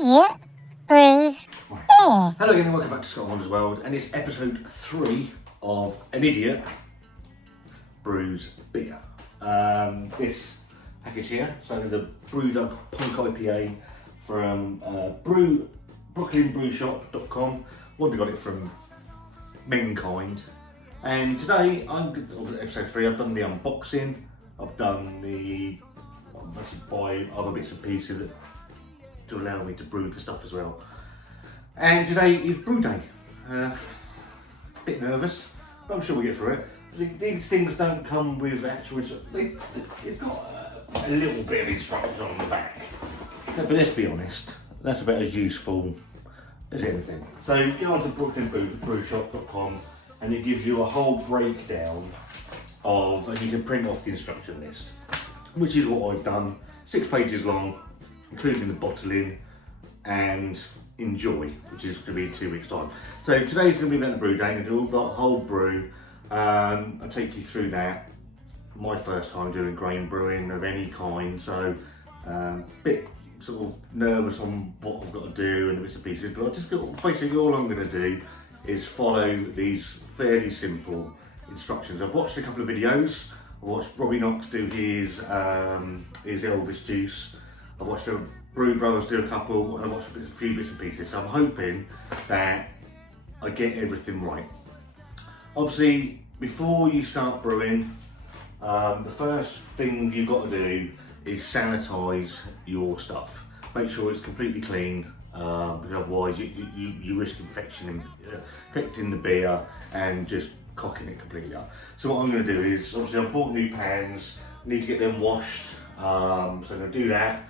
idiot brews beer. Hello again and welcome back to Scott and Wanda's World, and it's episode 3 of An Idiot Brews Beer. This package here, so the Brew Punk IPA from BrooklynBrewshop.com. Wanda got it from Mankind. And today, episode 3, I've done the unboxing, I've done the, I've actually buy other bits and pieces that, to allow me to brew the stuff as well. And today is brew day. Bit nervous, but I'm sure we'll get through it. These things don't come with actual, it's got a little bit of instruction on the back. But let's be honest, that's about as useful as anything. So you go on to BrooklynBrewshop.com and it gives you a whole breakdown of, and you can print off the instruction list, which is what I've done. 6 pages long, including the bottling and enjoy, which is going to be in 2 weeks' time. So today's going to be about the brew day, and do the whole brew. I'll take you through that. My first time doing grain brewing of any kind, so bit sort of nervous on what I've got to do and the bits and pieces, but I just got, basically all I'm going to do is follow these fairly simple instructions. I've watched a couple of videos. I watched Robbie Knox do his Elvis juice. I've watched the Brew Brothers do a couple, and I've watched a few bits and pieces, so I'm hoping that I get everything right. Obviously, before you start brewing, the first thing you've got to do is sanitise your stuff. Make sure it's completely clean, because otherwise you risk infecting the beer and just cocking it completely up. So what I'm going to do is, obviously I've bought new pans, I need to get them washed, so I'm going to do that.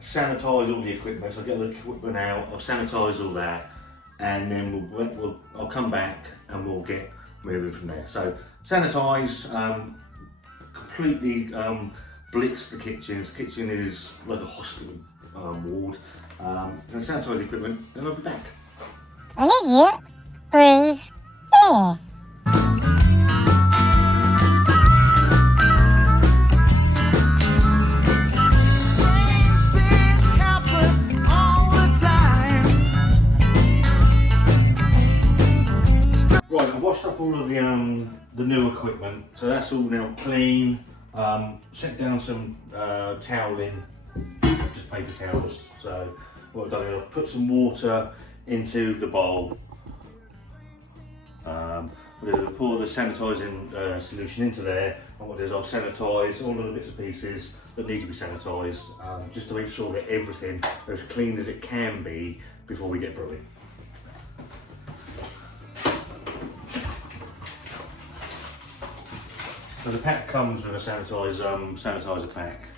Sanitise all the equipment, so I'll get the equipment out, I'll sanitise all that, and then I'll come back and we'll get moving from there. So sanitise, completely blitz the kitchens. The kitchen is like a hospital ward. And sanitise the equipment, then I'll be back. An idiot brews beer. Right, I've washed up all of the new equipment, so that's all now clean. Set down some toweling, just paper towels. So what I've done is I've put some water into the bowl. We're going to pour the sanitising solution into there, and what I'll do is I'll sanitise all of the bits and pieces that need to be sanitised, just to make sure that everything is as clean as it can be before we get brewing. So the pack comes with a sanitizer pack.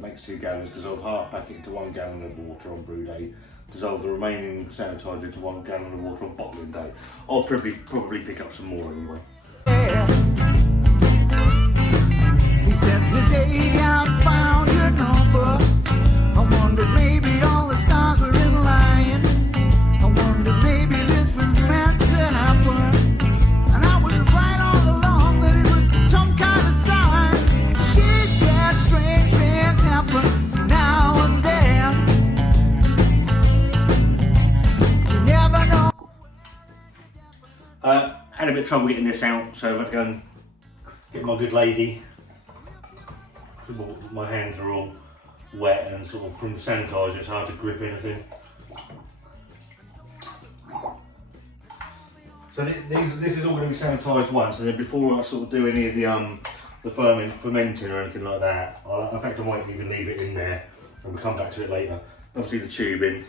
Makes 2 gallons, dissolve half packet into 1 gallon of water on brew day. Dissolve the remaining sanitizer into 1 gallon of water on bottling day. I'll probably pick up some more anyway. He said today I found your number. I wondered maybe all the stars were in line. I wondered maybe this was meant to happen. And I was right all along that it was some kind of sign. She said strange things happen now and then. You never know. Had a bit of trouble getting this out, so I've had to go and get my good lady. My hands are all wet and sort of from the sanitizer it's hard to grip anything. So this is all going to be sanitised once, and then before I sort of do any of the fermenting or anything like that, in fact I might even leave it in there and we'll come back to it later. Obviously the tubing.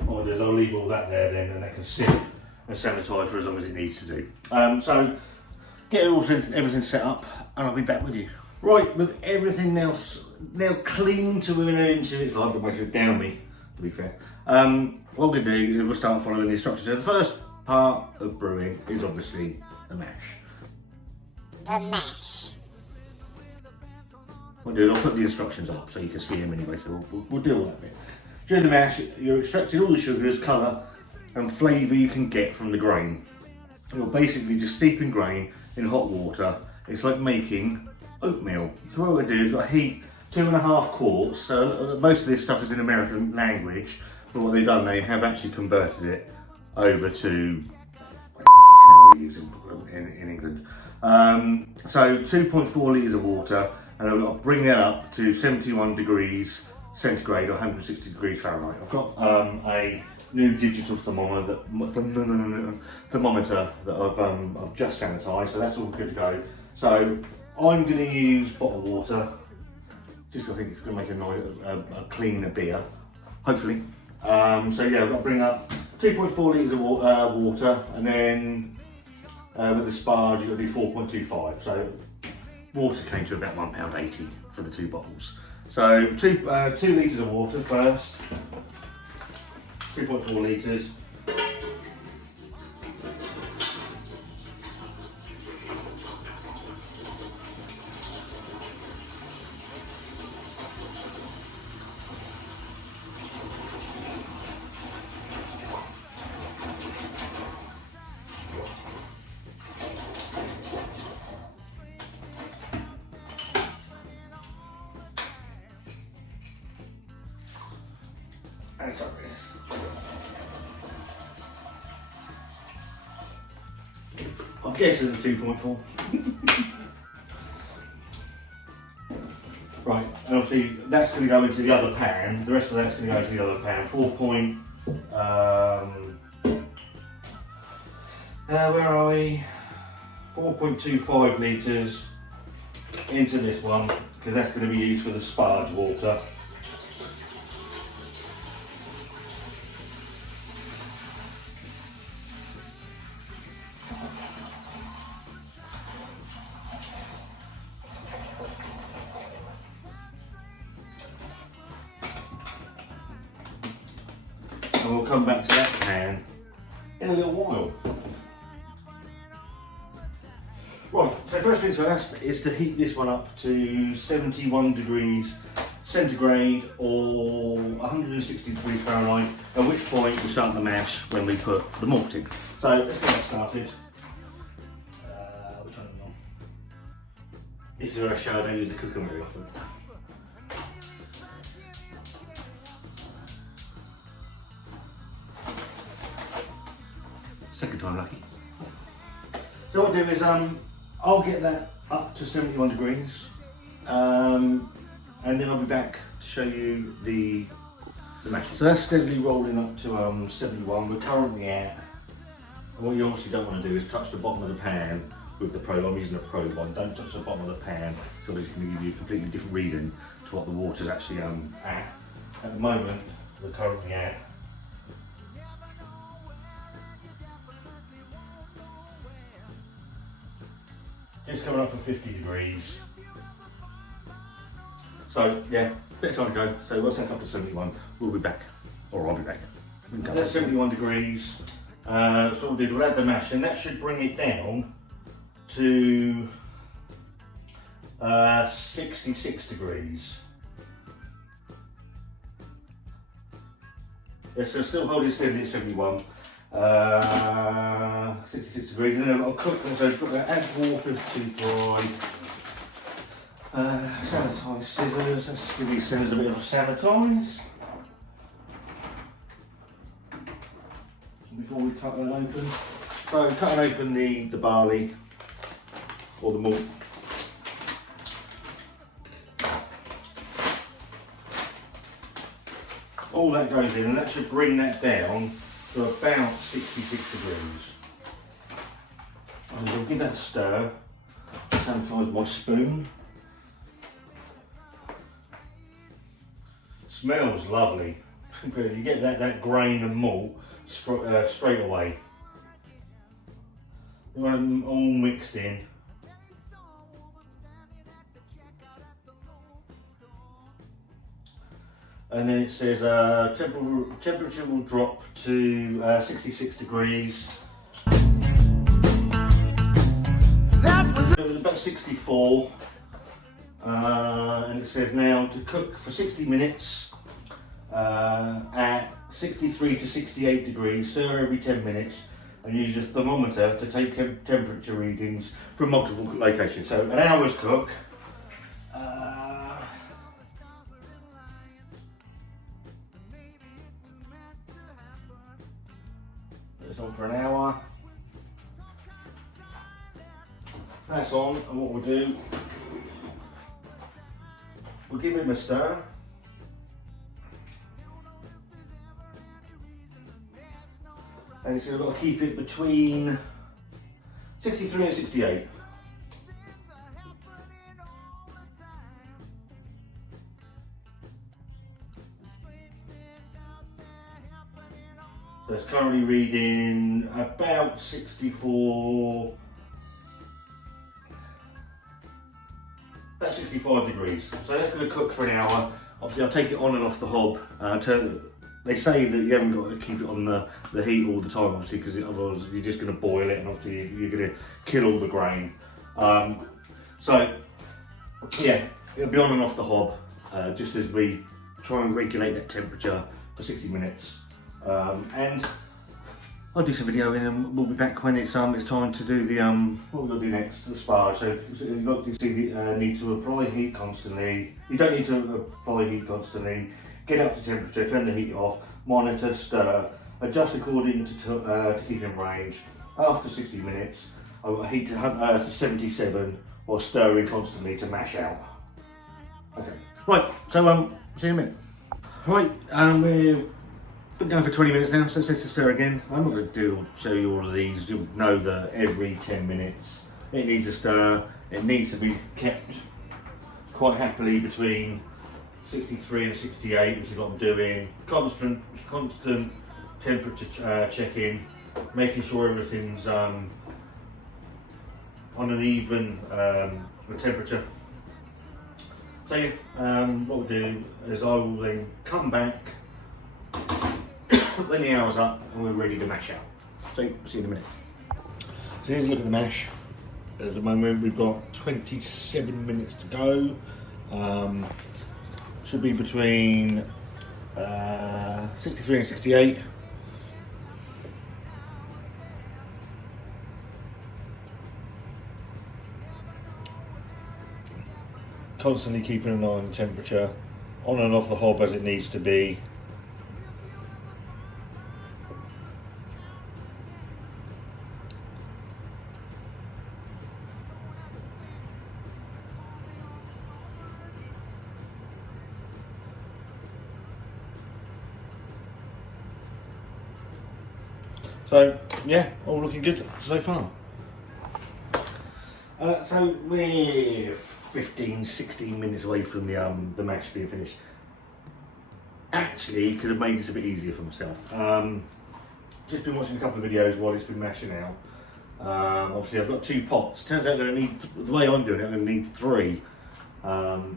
What I'll do is I'll leave all that there then, and that can sit and sanitise for as long as it needs to do. So get everything set up and I'll be back with you. Right, with everything now clean to within an inch of its life, but basically down me, to be fair. What I'm going to do is we'll start following the instructions. So the first part of brewing is obviously the mash. The mash. What I'll do is I'll put the instructions up so you can see them anyway, so we'll deal with that bit. During the mash, you're extracting all the sugars, colour and flavour you can get from the grain. You're basically just steeping grain in hot water. It's like making oatmeal. So what we do is we've got to heat 2.5 quarts. So most of this stuff is in American language, but what they've done, they have actually converted it over to how we use it in England. So 2.4 litres of water, and I've got to bring that up to 71 degrees centigrade or 160 degrees Fahrenheit. I've got a new digital thermometer that I've just sanitised, so that's all good to go. So I'm going to use bottled water, just 'cause I think it's going to make a nice, a cleaner beer, hopefully. So yeah, I've got to bring up 2.4 litres of water, and then with the Sparge you've got to do 4.25. So water came to about £1.80 for the 2 bottles. So 2 litres of water first, 2.4 litres. And sorry. I'm guessing the 2.4. Right, and obviously that's going to go into the other pan. The rest of that's going to go into the other pan. Where are we? 4.25 litres into this one, because that's going to be used for the Sparge water. And we'll come back to that pan in a little while. Right, so first things first is to heat this one up to 71 degrees centigrade or 160 degrees Fahrenheit, at which point we start the mash when we put the malt in. So let's get that started. Which one am I on? This is where I show I don't use the cooker very often. Second time lucky. So what I'll do is I'll get that up to 71 degrees and then I'll be back to show you the mash. So that's steadily rolling up to 71. We're currently at, and what you obviously don't want to do is touch the bottom of the pan with the probe. I'm using a probe one. Don't touch the bottom of the pan, because it's going to give you a completely different reading to what the water's actually at. At the moment, we're currently at just coming up for 50 degrees. So yeah, bit of time to go. So we'll set up to 71. We'll be back, or I'll be back. That's 71 degrees. So what we'll do is we'll add the mash, and that should bring it down to 66 degrees. Yeah, so still holding steady at 71. 66 degrees, and then I've got to cook, so I've got to add water to dry. Sanitise scissors, let's give these scissors a bit of a sanitise before we cut that open. So cutting open the barley or the malt. All that goes in, and that should bring that down to about 66 degrees. And we'll give that a stir, sanitise my spoon. Smells lovely. You get that grain and malt straight away. You want them all mixed in. And then it says temperature will drop to 66 degrees. It was about 64. And it says now to cook for 60 minutes at 63 to 68 degrees, stir every 10 minutes, and use a thermometer to take temperature readings from multiple locations. So an hour's cook. that's on, and what we'll do, we'll give him a stir. And so we've got to keep it between 63 and 68. So it's currently reading about 64, about 65 degrees. So that's going to cook for an hour. Obviously I'll take it on and off the hob. They say that you haven't got to keep it on the heat all the time, obviously, because otherwise you're just going to boil it and obviously you're going to kill all the grain. So yeah, it'll be on and off the hob just as we try and regulate that temperature for 60 minutes. And I'll do some video and we'll be back when it's time to do the what we're going to do next, the sparge. So you've got to see the need to apply heat constantly. You don't need to apply heat constantly. Get up to temperature, turn the heat off, monitor, stir, adjust according to keep in range. After 60 minutes, I'll heat to 77 while stirring constantly to mash out. Okay, right, so see you in a minute. Right, we're been going for 20 minutes now, so it says to stir again. I'm not going to show you all of these. You'll know that every 10 minutes it needs a stir. It needs to be kept quite happily between 63 and 68, which is what I'm doing. Constant temperature checking, making sure everything's on an even temperature. So yeah, what we'll do is I will then come back when the hour's up and we're ready to mash out. So see you in a minute. So here's a look at the mash. At the moment we've got 27 minutes to go. Should be between 63 and 68. Constantly keeping an eye on the temperature, on and off the hob as it needs to be. So yeah, all looking good so far. So we're 15-16 minutes away from the mash being finished. Actually, could have made this a bit easier for myself. Just been watching a couple of videos while it's been mashing out. Obviously I've got 2 pots. Turns out I'm going to need, the way I'm doing it, I'm going to need 3.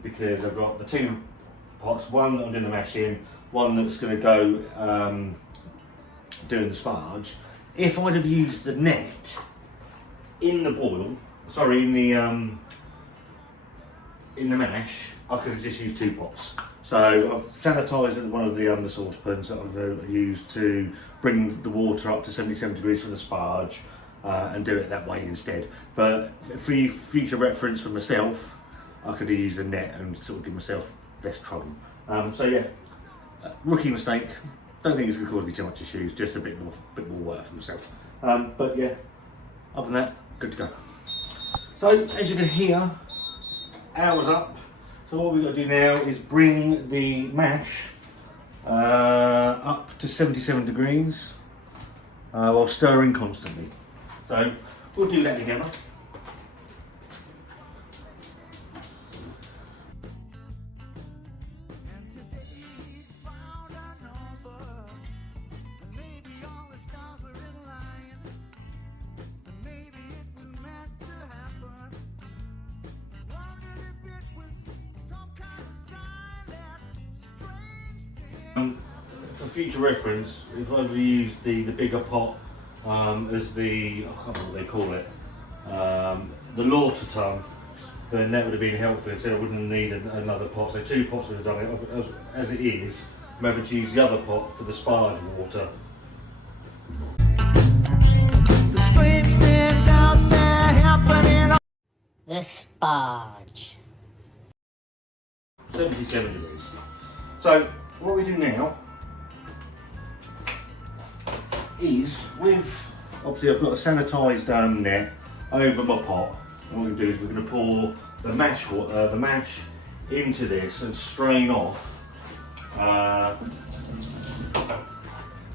Because I've got the 2 pots, one that I'm doing the mash in, one that's going to go doing the sparge. If I'd have used the net in the boil, sorry, in the mash, I could have just used 2 pots. So I've sanitised one of the saucepans that I've used to bring the water up to 77 degrees for the sparge and do it that way instead. But for future reference for myself, I could have used the net and sort of give myself less trouble. So yeah, rookie mistake. Don't think it's going to cause me too much issues, just a bit more work for myself. But yeah, other than that, good to go. So as you can hear, hour's up. So what we've got to do now is bring the mash up to 77 degrees while stirring constantly. So we'll do that together. For future reference, if I used the bigger pot as the, I can't remember what they call it, the lauter tun, then that would have been helpful. So I wouldn't need another pot. So 2 pots would have done it. As it is, I'm having to use the other pot for the sparge water. The strange things out there happening. The sparge. 77 degrees. So what we do now is, with, obviously I've got a sanitised net over my pot. And what we're going to do is we're going to pour the mash into this and strain off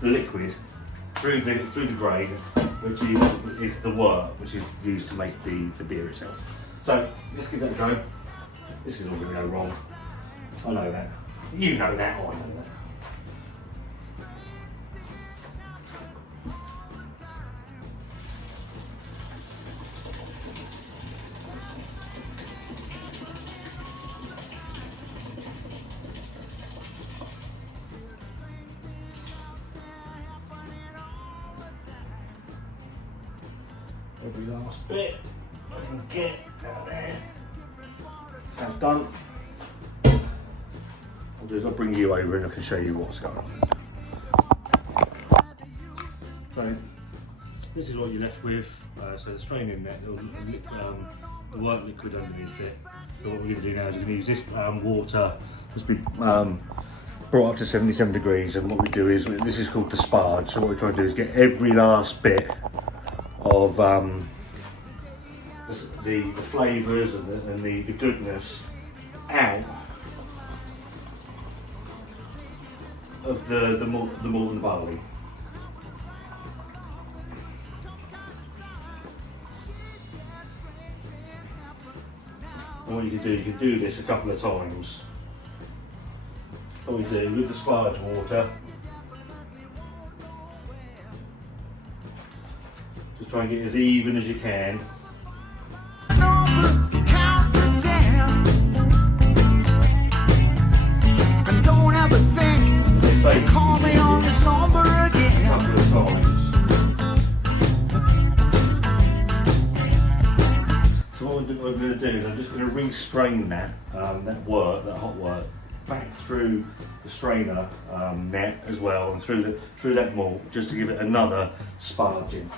the liquid through the grain, which is the wort, which is used to make the beer itself. So let's give that a go. This is all going to go wrong. I know that. You know that. I know that. Every last bit I can get out there. Sounds done. I'll do is I'll bring you over and I can show you what's going on. So this is what you're left with. So the strain in there, the wort liquid underneath it. So what we're going to do now is we're going to use this water that's been brought up to 77 degrees, and what we do is, this is called the Sparge. So what we're trying to do is get every last bit of the flavours and the goodness out of the malt and the barley. And what you can do this a couple of times. What we do with the Sparge water, just try and get as even as you can. Call me on this number again. A couple of times. So what I'm going to do is I'm just going to re-strain that wort, that hot wort, back through the strainer net as well, and through that malt, just to give it another sparging.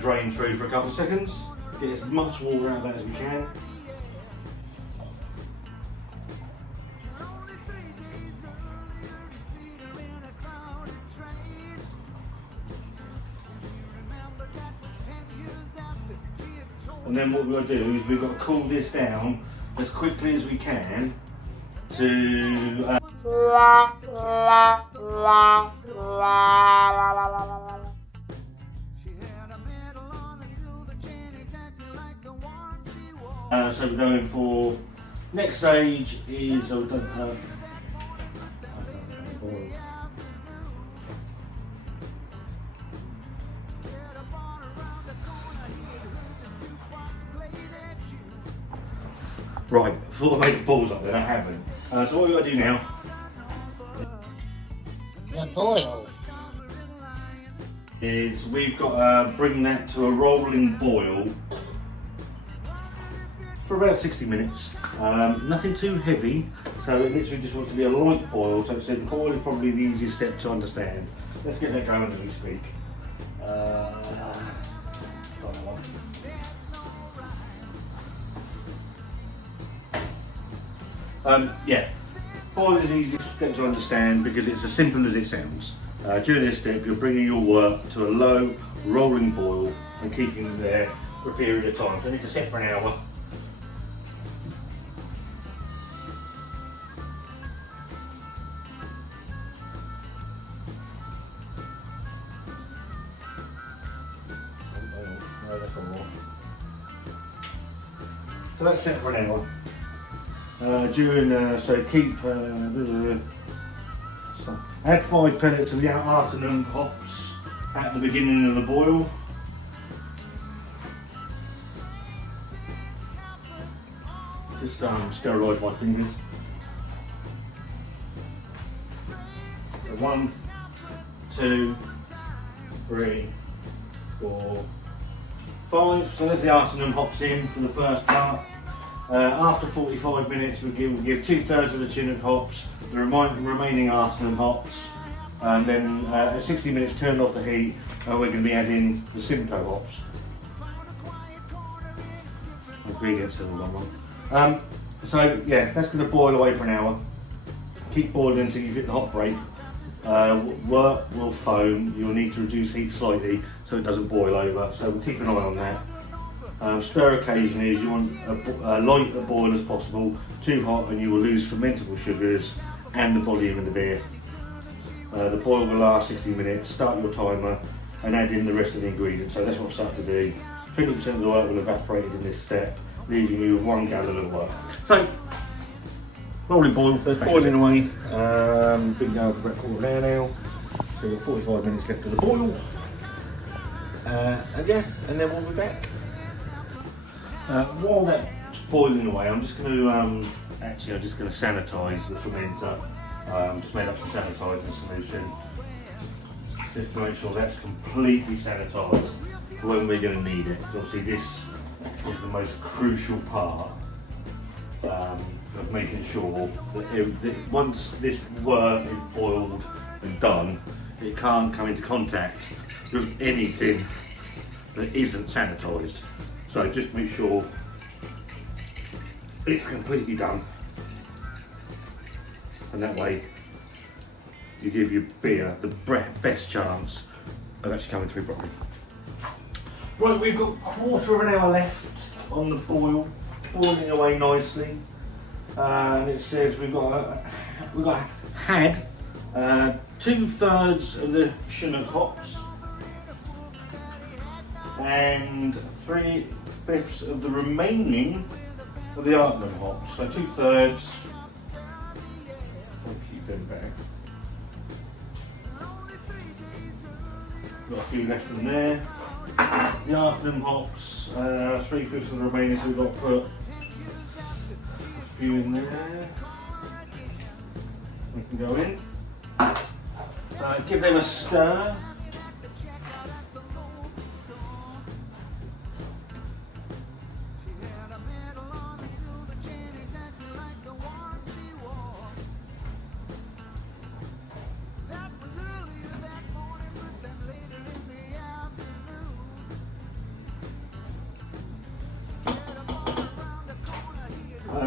Drain through for a couple of seconds, get as much water out of that as we can. And then what we've got to do is we've got to cool this down as quickly as we can to so we're going for next stage is right, I thought I made the balls up there, I haven't. So what we've got to do now, The boil. is we've got to bring that to a rolling boil for about 60 minutes. Nothing too heavy, so it literally just wants to be a light boil. So the boil is probably the easiest step to understand. Let's get that going as we speak. Yeah, boil is the easiest step to understand because it's as simple as it sounds. During this step, you're bringing your wort to a low rolling boil and keeping it there for a period of time. So I need to set for an hour. So that's set for an hour. So keep, add 5 pellets of the Artisan hops at the beginning of the boil. Just sterilise my fingers. So 1, 2, 3, 4, 5. So there's the Artisan hops in for the first part. After 45 minutes, we'll give 2/3 of the Chinook hops, the remaining Artisan hops, And then at 60 minutes, turn off the heat, and we're going to be adding the Simcoe hops. Ingredients are the one. So yeah, that's going to boil away for an hour. Keep boiling until you hit the hot break. Wort will foam. You'll need to reduce heat slightly so it doesn't boil over. So we'll keep an eye on that. Stir occasionally as you want a light a boil as possible. Too hot and you will lose fermentable sugars and the volume of the beer. The boil will last 60 minutes. Start your timer and add in the rest of the ingredients. So that's what I'm starting to do. 20% of the wort will evaporate in this step, leaving you with 1 gallon of wort. So, rolling boil, so it's boiling away. Been going for about a quarter of an hour now. So we've got 45 minutes left of the boil. And yeah, and then we'll be back. While that's boiling away, I'm just going to sanitise the fermenter. Just made up some sanitising solution. Just to make sure that's completely sanitised for when we're going to need it. So obviously this is the most crucial part of making sure that once this wort is boiled and done, it can't come into contact with anything that isn't sanitised. So just make sure it's completely done, and that way you give your beer the best chance of actually coming through properly. Right, we've got a quarter of an hour left on the boil, boiling away nicely, and it says we've had 2/3 of the Chinook hops and 3/5 of the remaining of the Artman hops. So 2/3. I'll keep them back. Got a few left in there. The Artman hops, 3/5 of the remaining, so we've got to put a few in there. We can go in. Give them a stir.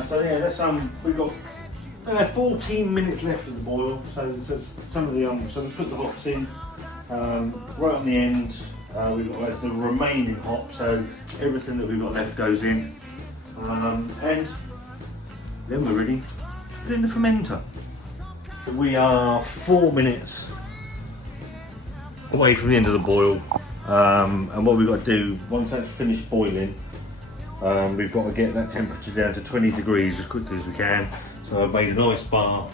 So yeah, that's we've got 14 minutes left of the boil. So some of the so we put the hops in right on the end. We've got the remaining hops, so everything that we've got left goes in, and then we're ready to put in the fermenter. We are 4 minutes away from the end of the boil, and what we've got to do once that's finished boiling. We've got to get that temperature down to 20 degrees as quickly as we can. So I've made an ice bath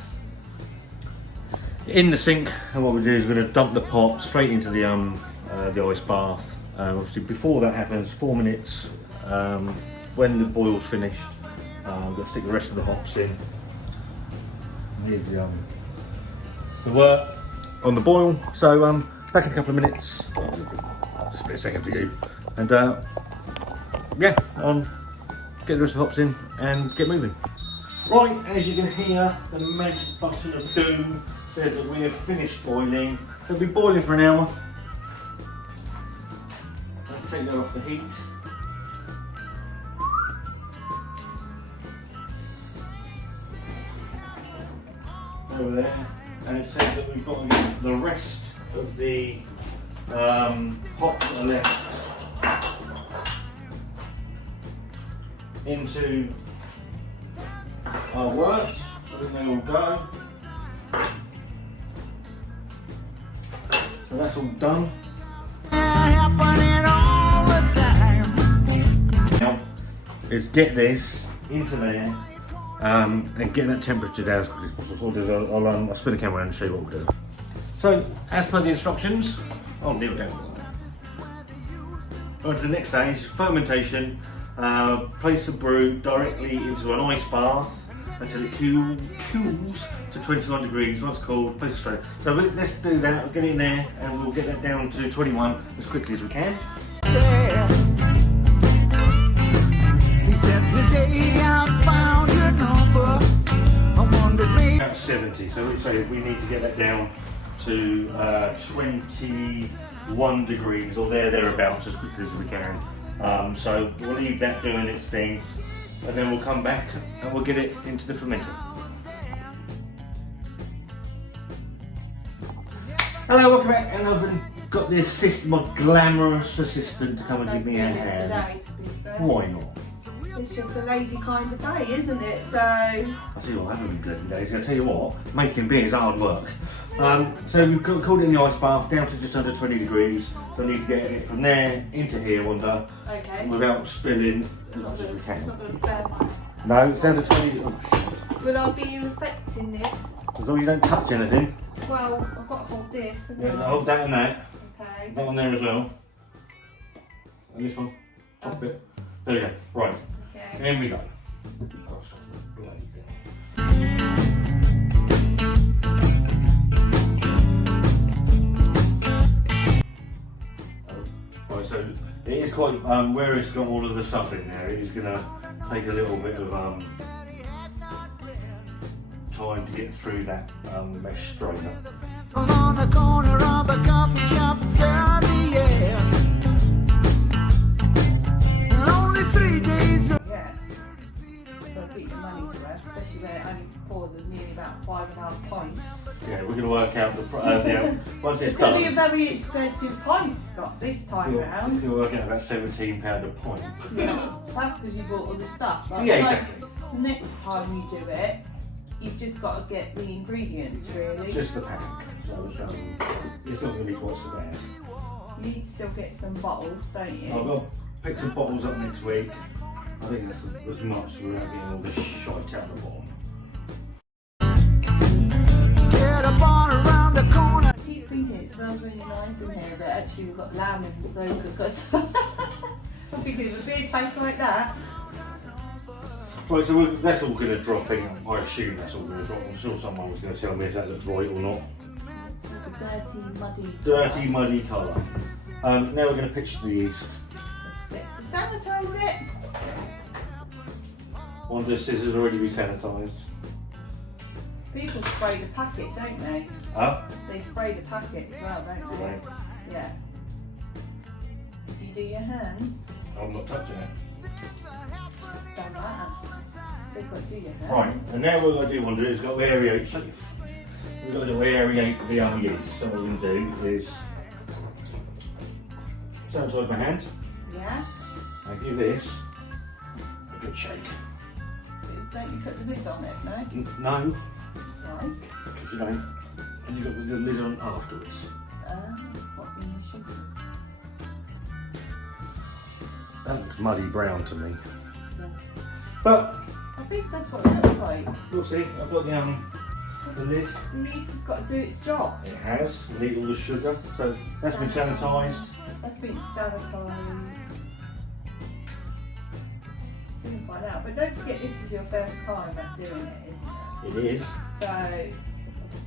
in the sink, and what we do is we're going to dump the pot straight into the ice bath. Obviously before that happens, 4 minutes, when the boil's finished, we're going to stick the rest of the hops in. And here's the wort on the boil. So back in a couple of minutes, split a second for you, and yeah, get the rest of the hops in and get moving. Right, as you can hear, the magic button of doom says that we have finished boiling. It'll be boiling for an hour. Let's take that off the heat. Over there, and it says that we've got to get the rest of the hops that are left into our wort, so then they all go. So that's all done. Now is get this into there and get that temperature down as quickly as possible. I'll spin the camera around and show you what we'll do. So as per the instructions, I'll kneel down. On to the next stage, fermentation. Place the brew directly into an ice bath until it cools to 21 degrees. Once cold, place it straight. So let's do that, we'll get in there and we'll get that down to 21 as quickly as we can. Yeah. He said, today I found your number. I wondered maybe. About 70, so we need to get that down to 21 degrees or thereabouts as quickly as we can. So we'll leave that doing its thing, and then we'll come back and we'll get it into the fermenter. Hello, welcome back, and I've got the my glamorous assistant to come and give me a hand. Today, to be fair. Why not? It's just a lazy kind of day, isn't it? So I'll tell you what, I haven't been bloody days. I'll tell you what, making beer is hard work. So we've called it in the ice bath down to just under 20 degrees. So I need to get it from there into here, Wanda, okay. without spilling as It's not much as we gonna- it's can. not going to bear much. No, it's down to 20. Oh shit. Will I be affecting it? As long as you don't touch anything. Well, I've got to hold this. haven't Yeah, I? hold that and that. Okay. That one there as well. And this one. Top bit. There we go. Right. Okay. In we go. Right, so it is quite, where it's got all of the stuff in there, it is going to take a little bit of time to get through that mesh strainer. On the corner of a coffee shop in Saturday, yeah. Only 3 days. Yeah. So keep your money's worth, especially when it only pours us nearly about 5.5 pints. Yeah, we're going to work out the, once it's It's going done. to be a very expensive pint, Scott, this time It's round. going to work out about £17 a pint. Yeah. That's because you bought all the stuff. Like, Yeah, like, exactly. next time you do it, you've just got to get the ingredients, really. Just the pack, so it's not going to be quite so bad. You need to still get some bottles, don't you? I've got to pick some bottles up next week. I think that's as much without getting all this shite out the bottom. Get up on around the corner. I keep thinking it smells really nice in here, but actually we've got lamb and slow cookers. I'm thinking if a beer tastes like that. Right, so that's all going to drop in. I assume that's all going to drop. I'm sure someone was going to tell me if that looks right or not. It's like a dirty, muddy. Dirty, muddy colour. Now we're going to pitch the yeast. To sanitise it. Wanda's scissors already be sanitised. People spray the packet, don't they? Huh? They spray the packet as well, don't they? Right. Yeah. If you do your hands, I'm not touching it. done that. Still got to do your hands. Right, and now what I do want to do is got to aerate. We've got to aerate the yeast. So what we're going to do is sanitise my hand. Yeah. I give this a good shake. Don't you put the lid on it, no? No, Right. because you don't. And you've got the lid on afterwards. What in the sugar? That looks muddy brown to me. Yes. But I think that's what it looks like. we'll see. I've got the lid. The yeast has got to do its job. It has. You need all the sugar. So that's been sanitised. Everything's sanitised. Soon find out. But don't forget this is your first time at doing it, isn't it? It is. So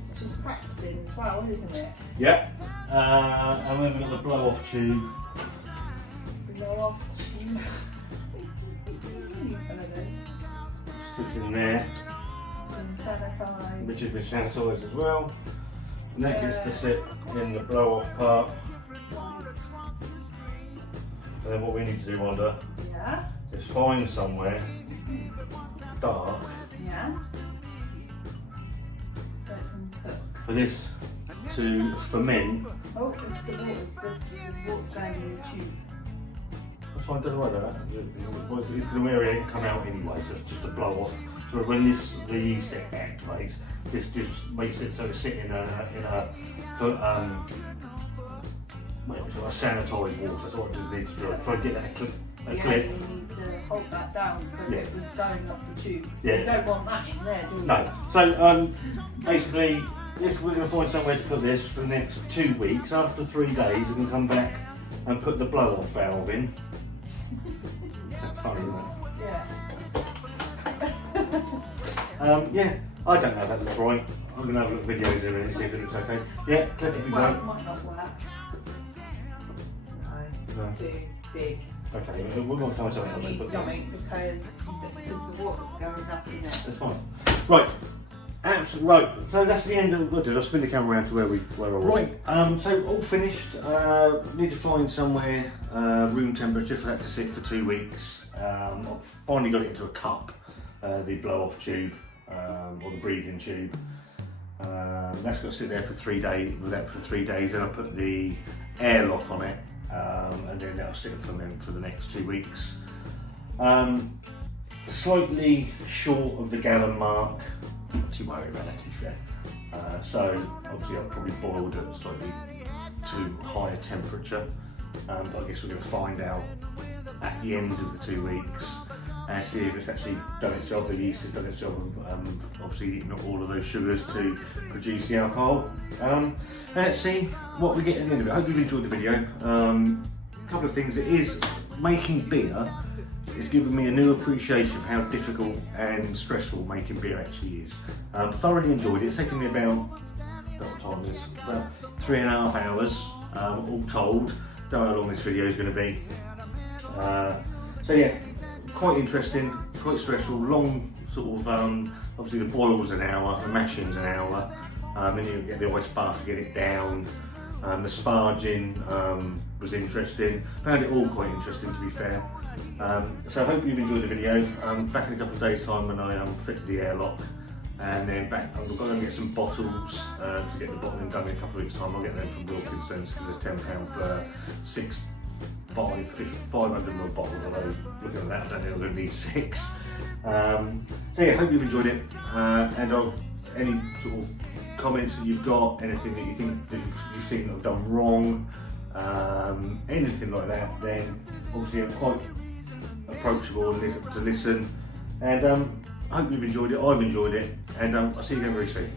it's just practicing as well, isn't it? Yep. And then we've got the blow off tube. Blow off. Sticks in there. And sanitise. Which has been sanitised as well. And that gets to sit in the blow off part. And then what we need to do, Wanda, Yeah. is find somewhere dark Yeah. So it can cook. for this to ferment. Oh, the water's going in the tube. That's fine, don't worry about that. It's going to aerate and come out anyway, so it's just a blow off. So when the yeast activates, this just makes it so it's sitting in a sanitised water. So what I just need to do is try and get that clip. You need to hold that down because Yeah. it was going up the tube. Yeah. You don't want that in there, do you? No. So basically, we're going to find somewhere to put this for the next 2 weeks. After 3 days, we can come back and put the blow off valve in. That's funny, isn't it? Yeah. Yeah, I don't know if that looks right. I'm going to have a look at videos in a minute and see if it looks okay. Yeah, clip it Well, right. it might not work. No, No. it's too big. Okay, we're going to find something else. You to need put in. something because the water's going up in it. That's fine. Right, Absolutely right. So that's the end of. I'll spin the camera around to where I was. Right. So all finished. Need to find somewhere room temperature for that to sit for 2 weeks. I finally got it into a cup, the blow-off tube or the breathing tube. That's got to sit there for 3 days. With that for 3 days, then I put the airlock on it, and then that'll sit for the next 2 weeks. Slightly short of the gallon mark. Not too worried about that, to be fair. So obviously I've probably boiled at slightly too high a temperature, but I guess we're going to find out at the end of the 2 weeks and see if it's actually done its job. The yeast has done its job of obviously eating up all of those sugars to produce the alcohol. Let's see what we get at the end of it. I hope you've enjoyed the video. A couple of things. It is making beer. It's given me a new appreciation of how difficult and stressful making beer actually is. Thoroughly enjoyed it. It's taken me about 3.5 hours, all told. Don't know how long this video is going to be. So yeah, quite interesting, quite stressful, long sort of, obviously the boil's an hour, the mashing's an hour, then you get the ice bath to get it down. The sparging was interesting. Found it all quite interesting, to be fair. So I hope you've enjoyed the video. Back in a couple of days' time when I fit the airlock, and then back. I'm going to get some bottles to get the bottling done in a couple of weeks' time. I'll get them from Wilkinson's because there's £10 for 500ml bottles. Although looking at that, I don't think I'm going to need 6. So yeah, hope you've enjoyed it. And any sort of comments that you've got, anything that you think that you've seen that I've done wrong, anything like that, then obviously I'm quite approachable to listen, and I hope you've enjoyed it. I've enjoyed it, and I'll see you again very soon.